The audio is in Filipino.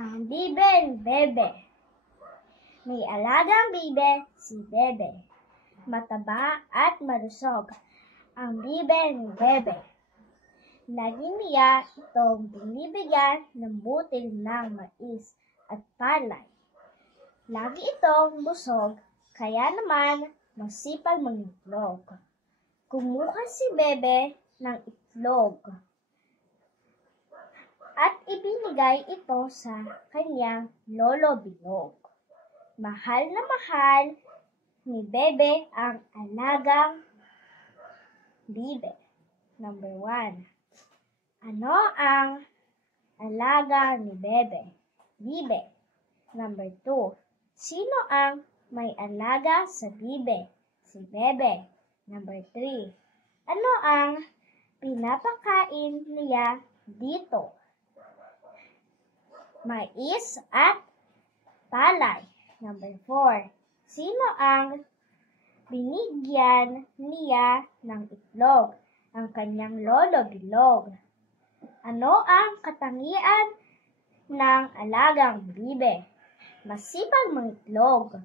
Ang bibeng bebe. May alagang bibe si Bebe. Mataba at malusog ang bibeng bebe. Lagi niya itong binibigyan ng butil ng mais at palay. Lagi itong busog, kaya naman masipag mangitlog. Kumuha si Bebe ng itlog at ibinigay ito sa kanyang lolo bilog. Mahal na mahal ni Bebe ang alagang bibe. Number 1. Ano ang alaga ni Bebe? Bibe. Number 2. Sino ang may alaga sa bibe? Si Bebe. Number 3. Ano ang pinapakain niya dito? Mais at palay. Number 4. Sino ang binigyan niya ng itlog? Ang kanyang lolo bilog. Ano ang katangian ng alagang bibe? Masipag mangitlog.